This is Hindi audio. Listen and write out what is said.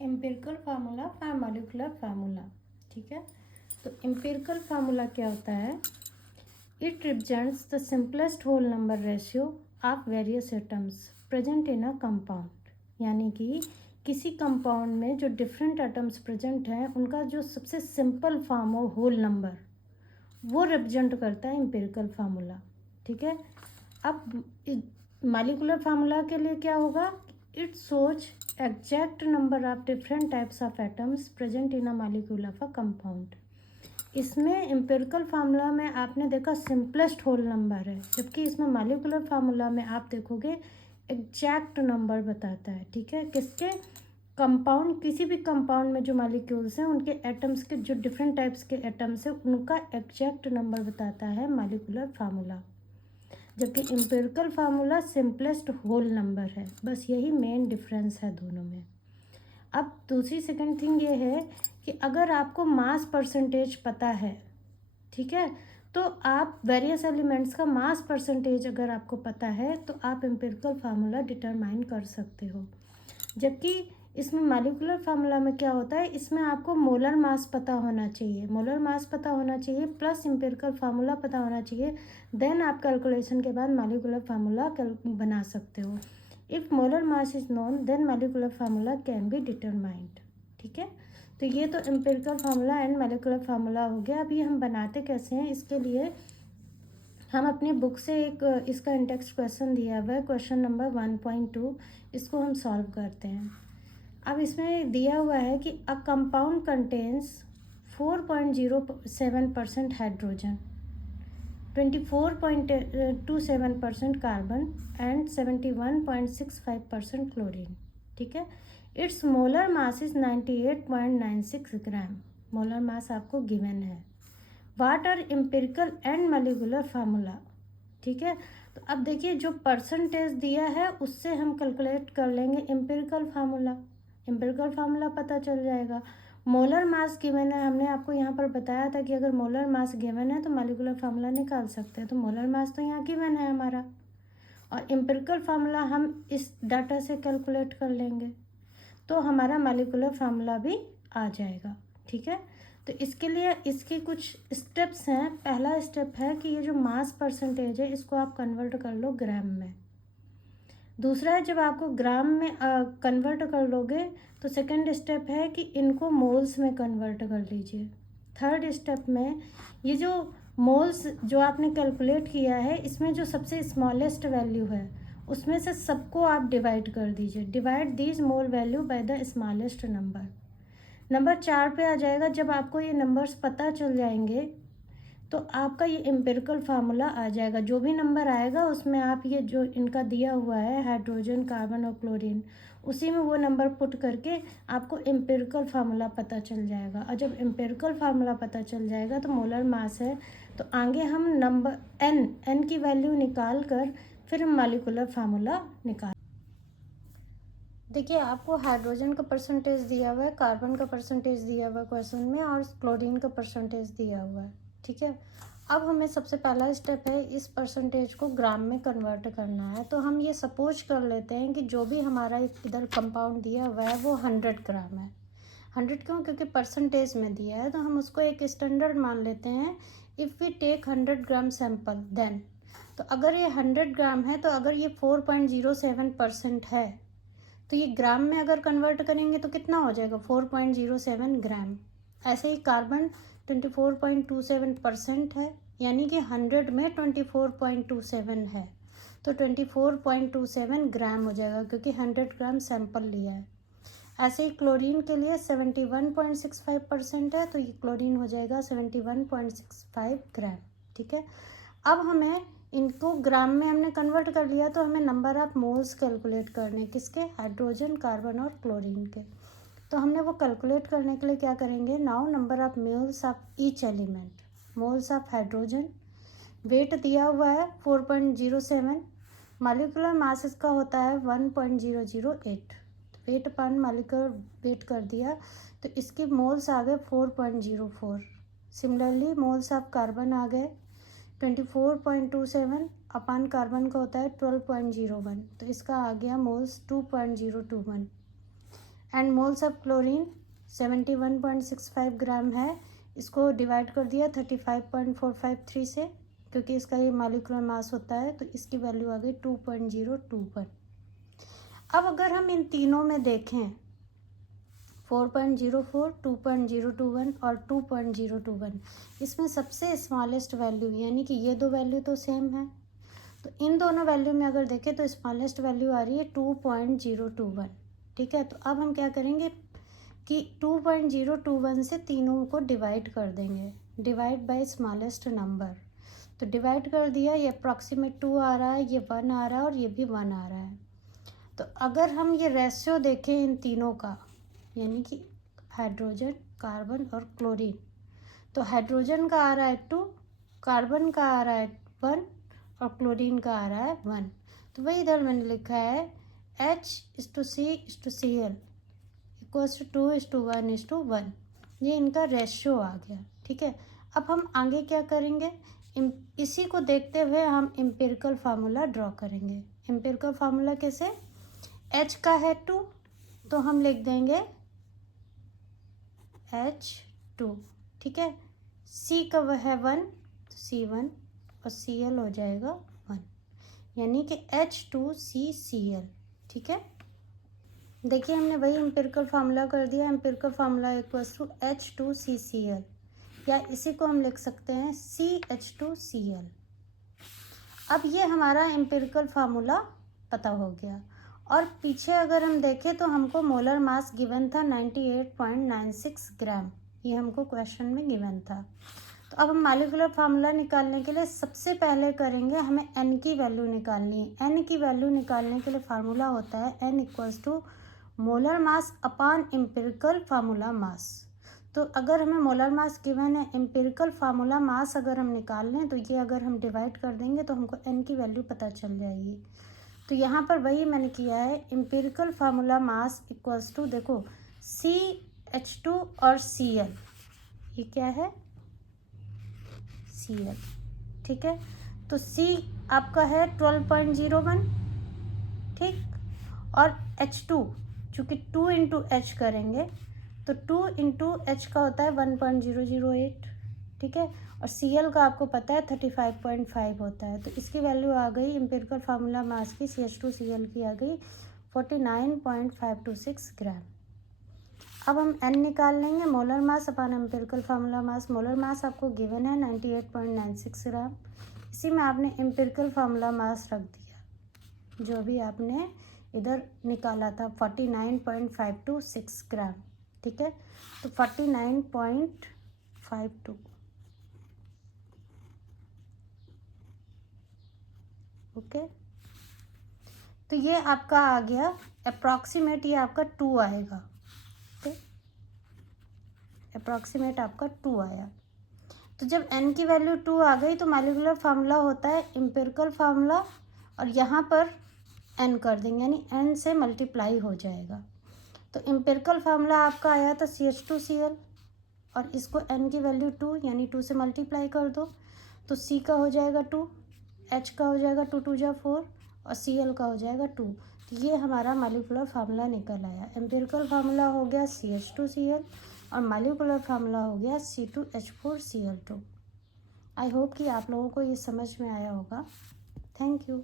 Empirical formula for molecular formula. ठीक है, तो एम्पिरिकल फार्मूला क्या होता है? It represents the simplest whole number ratio of various atoms present in a compound. यानी कि किसी कंपाउंड में जो डिफरेंट एटम्स प्रेजेंट हैं उनका जो सबसे सिंपल फॉर्म हो होल नंबर, वो रिप्रेजेंट करता है एम्पिरिकल फार्मूला। ठीक है, अब मॉलिक्यूलर फार्मूला के लिए क्या होगा? It shows exact number of different types of atoms present in a molecule of a compound. इसमें एम्पिरिकल फार्मूला में आपने देखा सिंपलेस्ट होल नंबर है, जबकि इसमें मॉलिक्यूलर फार्मूला में आप देखोगे एग्जैक्ट नंबर बताता है। ठीक है, किसके? कंपाउंड, किसी भी कंपाउंड में जो मॉलिक्यूल्स हैं उनके एटम्स के जो डिफरेंट टाइप्स के एटम्स हैं उनका एग्जैक्ट नंबर बताता है मॉलिक्यूलर फार्मूला, जबकि empirical formula simplest whole number है। बस यही मेन डिफरेंस है दोनों में। अब दूसरी सेकंड थिंग ये है कि अगर आपको मास परसेंटेज पता है, ठीक है, तो आप वेरियस एलिमेंट्स का मास परसेंटेज अगर आपको पता है तो आप एम्पिरिकल फार्मूला डिटरमाइन कर सकते हो। जबकि इसमें मॉलिक्यूलर फार्मूला में क्या होता है, इसमें आपको मोलर मास पता होना चाहिए, मोलर मास पता होना चाहिए प्लस एम्पिरिकल फार्मूला पता होना चाहिए, देन आप कैलकुलेशन के बाद मॉलिक्यूलर फार्मूला बना सकते हो। If molar mass is known then molecular formula can be determined. ठीक है, तो ये तो empirical formula and molecular formula हो गया। अब ये हम बनाते कैसे हैं, इसके लिए हम अपनी बुक से एक इसका इंटेक्स्ट क्वेश्चन दिया हुआ है, क्वेश्चन नंबर 1.2, इसको हम सॉल्व करते हैं। अब इसमें दिया हुआ है कि a compound contains 4.07% hydrogen, 24.27% carbon and 71.65% chlorine. ठीक है, it's molar mass is 98.96 gram. Molar mass आपको गिवन है। What are empirical and molecular formula. ठीक है, तो अब देखिए जो परसेंटेज दिया है उससे हम कैलकुलेट कर लेंगे एम्पिरिकल फार्मूला, एम्पिरिकल फार्मूला पता चल जाएगा। मोलर मास गिवन है, हमने आपको यहाँ पर बताया था कि अगर मोलर मास गिवन है तो मॉलिक्यूलर फार्मूला निकाल सकते हैं, तो मोलर मास तो यहाँ गिवन है हमारा, और एम्पिरिकल फार्मूला हम इस डाटा से कैलकुलेट कर लेंगे तो हमारा मॉलिक्यूलर फार्मूला भी आ जाएगा। ठीक है, तो इसके लिए इसके कुछ स्टेप्स हैं। पहला स्टेप है कि ये जो मास परसेंटेज है इसको आप कन्वर्ट कर लो ग्राम में। दूसरा है, जब आपको ग्राम में कन्वर्ट कर लोगे तो सेकंड स्टेप है कि इनको मोल्स में कन्वर्ट कर लीजिए। थर्ड स्टेप में ये जो मोल्स जो आपने कैलकुलेट किया है इसमें जो सबसे स्मॉलेस्ट वैल्यू है उसमें से सबको आप डिवाइड कर दीजिए। Divide these mole value by the smallest number. Number 4 पे आ जाएगा। जब आपको ये नंबर्स पता चल जाएंगे तो आपका ये एम्पिरिकल फार्मूला आ जाएगा। जो भी नंबर आएगा उसमें आप ये जो इनका दिया हुआ है हाइड्रोजन, कार्बन और क्लोरीन, उसी में वो नंबर पुट करके आपको एम्पिरिकल फार्मूला पता चल जाएगा। और जब एम्पिरिकल फार्मूला पता चल जाएगा तो मोलर मास है, तो आगे हम नंबर एन की वैल्यू निकाल कर फिर हम मॉलिक्यूलर फार्मूला निकाल। देखिए आपको हाइड्रोजन का परसेंटेज दिया हुआ है, कार्बन का परसेंटेज दिया हुआ है क्वेश्चन में, और क्लोरीन का परसेंटेज दिया हुआ है। ठीक है, अब हमें सबसे पहला स्टेप है इस परसेंटेज को ग्राम में कन्वर्ट करना है। तो हम ये सपोज कर लेते हैं कि जो भी हमारा इधर कंपाउंड दिया हुआ है वो 100 ग्राम है। 100 क्यों? क्योंकि परसेंटेज में दिया है तो हम उसको एक स्टैंडर्ड मान लेते हैं। If we take 100 gram sample then, तो अगर ये 100 ग्राम है तो अगर ये 4.07% है तो ये ग्राम में अगर कन्वर्ट करेंगे तो कितना हो जाएगा? 4.07 ग्राम। ऐसे ही कार्बन 24.27% है, यानी कि 100 में 24.27 है तो 24.27 ग्राम हो जाएगा क्योंकि 100 ग्राम सैंपल लिया है। ऐसे ही क्लोरीन के लिए 71.65% है तो ये क्लोरीन हो जाएगा 71.65 ग्राम। ठीक है, अब हमें इनको ग्राम में हमने कन्वर्ट कर लिया तो हमें नंबर ऑफ मोल्स कैलकुलेट करने, किसके? हाइड्रोजन, कार्बन और क्लोरीन के। तो हमने वो कैलकुलेट करने के लिए क्या करेंगे? Now number of moles of each element. Moles of hydrogen, weight दिया हुआ है 4.07, मॉलिक्यूलर मास इसका होता है 1.008, वेट अपन मॉलिक्यूलर वेट कर दिया तो इसकी मोल्स आ गए 4.04। सिमिलरली मोल्स ऑफ कार्बन आ गए 24.27, अपान कार्बन का होता है 12.01 तो इसका आ गया moles 2.021। And moles of chlorine 71.65 ग्राम है। इसको डिवाइड कर दिया 35.453 से, क्योंकि इसका ये मॉलिक्यूलर मास होता है, तो इसकी वैल्यू आ गई 2.021। अब अगर हम इन तीनों में देखें 4.04, 2.021 और 2.021, इसमें सबसे स्मॉलेस्ट वैल्यू यानी कि ये दो वैल्यू तो सेम है, तो इन दोनों वैल्यू में अगर देखें तो स्मॉलेस्ट वैल्यू आ रही है 2.021। ठीक है, तो अब हम क्या करेंगे कि 2.021 से तीनों को डिवाइड कर देंगे, डिवाइड बाय स्मॉलेस्ट नंबर। तो डिवाइड कर दिया, ये अप्रॉक्सीमेट 2 आ रहा है, ये 1 आ रहा है और ये भी 1 आ रहा है। तो अगर हम ये रेशियो देखें इन तीनों का, यानी कि हाइड्रोजन, कार्बन और क्लोरीन, तो हाइड्रोजन का आ रहा है 2, कार्बन का आ रहा है 1 और क्लोरीन का आ रहा है 1। तो वही इधर मैंने लिखा है H/C/Cl इक्वल्स टू 2:1:1। ये इनका रेशियो आ गया। ठीक है, अब हम आगे क्या करेंगे, इसी को देखते हुए हम एम्पिरिकल फार्मूला ड्रॉ करेंगे। एम्पिरिकल फार्मूला कैसे, H का है 2 तो हम लिख देंगे H2। ठीक है, C का वह है 1 तो C1 और Cl हो जाएगा 1, यानी कि H2CCl। ठीक है, देखिए हमने वही एम्पिरिकल फार्मूला कर दिया। Empirical formula equals to H2CCl, या इसी को हम लिख सकते हैं CH2Cl। अब ये हमारा एम्पिरिकल फार्मूला पता हो गया, और पीछे अगर हम देखें तो हमको मोलर मास गिवन था 98.96 ग्राम, ये हमको क्वेश्चन में गिवन था। तो अब हम मॉलिक्यूलर फार्मूला निकालने के लिए सबसे पहले करेंगे, हमें n की वैल्यू निकालनी है। n की वैल्यू निकालने के लिए फार्मूला होता है n equals to molar mass upon empirical formula mass. तो अगर हमें मोलर मास गिवन है, एम्पिरिकल फार्मूला मास अगर हम निकाल लें तो ये अगर हम डिवाइड कर देंगे तो हमको n की वैल्यू पता चल जाएगी। तो यहाँ पर वही मैंने किया है, empirical formula mass equals to, देखो CH2 और Cl, ये क्या है Cl। ठीक है, तो C आपका है 12.01, ठीक, और H2 चूँकि 2 इंटू H करेंगे तो 2 इंटू H का होता है 1.008। ठीक है, और Cl का आपको पता है 35.5 होता है। तो इसकी वैल्यू आ गई एम्पिरिकल फार्मूला मास की, CH2Cl की आ गई 49.526 ग्राम। अब हम n निकाल लेंगे, molar mass upon empirical formula मास। मोलर मास आपको गिवन है 98.96 ग्राम, इसी में आपने एम्पिरिकल फार्मूला मास रख दिया जो भी आपने इधर निकाला था 49.526 ग्राम। ठीक है, तो 49.52, ओके। तो ये आपका आ गया अप्रॉक्सीमेट, ये आपका 2 आएगा। ओके, अप्रॉक्सीमेट आपका 2 आया। तो जब n की वैल्यू 2 आ गई तो मॉलिक्यूलर फार्मूला होता है एम्पिरिकल फार्मूला, और यहाँ पर n कर देंगे, यानी n से मल्टीप्लाई हो जाएगा। तो एम्पिरिकल फार्मूला आपका आया था CH2Cl, और इसको n की वैल्यू 2 यानी 2 से मल्टीप्लाई कर दो, तो C का हो जाएगा 2, H का हो जाएगा 2 2 जा 4 और Cl का हो जाएगा 2। तो ये हमारा मॉलिक्यूलर फार्मूला निकल आया। एम्पिरिकल फार्मूला हो गया CH2Cl और मॉलिक्यूलर फार्मूला हो गया C2H4Cl2। आई होप कि आप लोगों को ये समझ में आया होगा। Thank you.